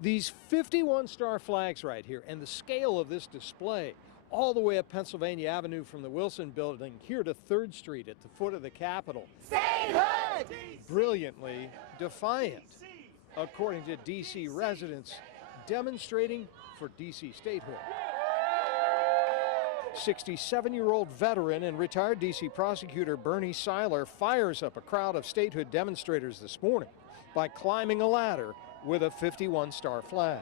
These 51 star flags right here, and the scale of this display, all the way up Pennsylvania Avenue from the Wilson Building here to 3rd Street at the foot of the Capitol. Statehood! Brilliantly defiant, according to DC residents demonstrating for DC statehood. 67-year-old veteran and retired DC prosecutor Bernie Seiler fires up a crowd of statehood demonstrators this morning by climbing a ladder with a 51 star flag.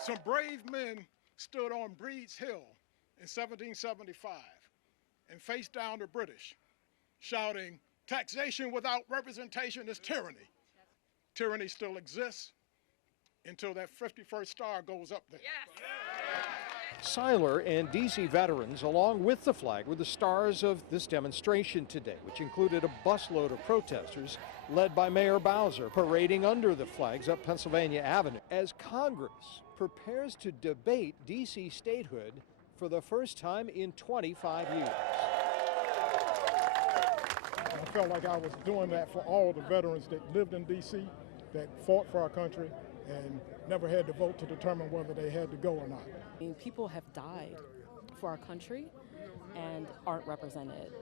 Some brave men stood on Breed's Hill in 1775 and faced down the British, shouting, "Taxation without representation is tyranny." Tyranny still exists until that 51st star goes up there. Seiler and DC veterans, along with the flag, were the stars of this demonstration today, which included a busload of protesters led by Mayor Bowser parading under the flags up Pennsylvania Avenue as Congress prepares to debate DC statehood for the first time in 25 years. I felt like I was doing that for all the veterans that lived in DC, that fought for our country, and never had to vote to determine whether they had to go or not. I mean, people have died for our country and aren't represented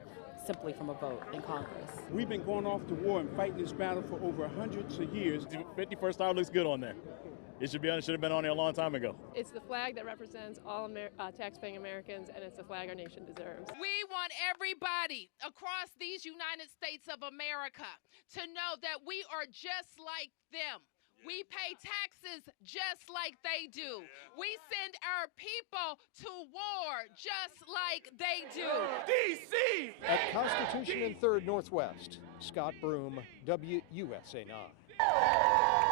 simply from a vote in Congress. We've been going off to war and fighting this battle for over hundreds of years. The 51st star looks good on there. It should have been on there a long time ago. It's the flag that represents all tax-paying Americans, and it's the flag our nation deserves. We want everybody across these United States of America to know that we are just like them. We pay taxes just like they do. We send our people to war just like they do. DC! At Constitution and 3rd Northwest, Scott Broom, WUSA 9.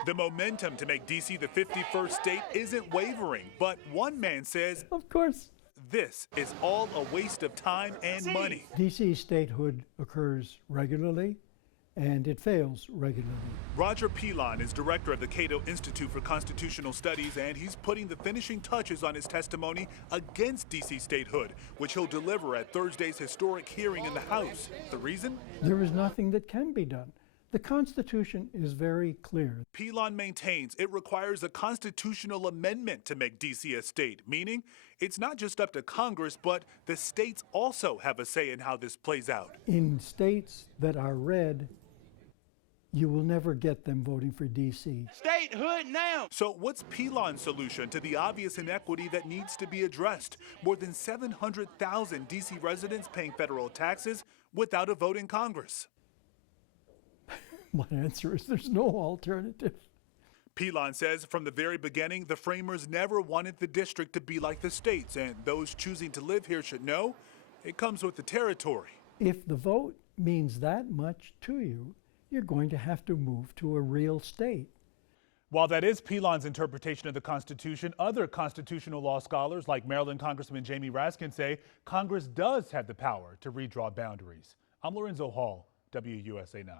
The momentum to make DC the 51st state isn't wavering, but one man says, of course, this is all a waste of time and money. DC statehood occurs regularly, and it fails regularly. Roger Pilon is director of the Cato Institute for Constitutional Studies, and he's putting the finishing touches on his testimony against DC statehood, which he'll deliver at Thursday's historic hearing in the House. The reason? There is nothing that can be done. The Constitution is very clear. Pilon maintains it requires a constitutional amendment to make DC a state, meaning it's not just up to Congress, but the states also have a say in how this plays out. In states that are red, you will never get them voting for DC. Statehood now! So what's Pilon's solution to the obvious inequity that needs to be addressed? More than 700,000 DC residents paying federal taxes without a vote in Congress. My answer is there's no alternative. Pilon says from the very beginning, the framers never wanted the district to be like the states, and those choosing to live here should know it comes with the territory. If the vote means that much to you, you're going to have to move to a real state. While that is Pilon's interpretation of the Constitution, other constitutional law scholars like Maryland Congressman Jamie Raskin say Congress does have the power to redraw boundaries. I'm Lorenzo Hall, WUSA 9.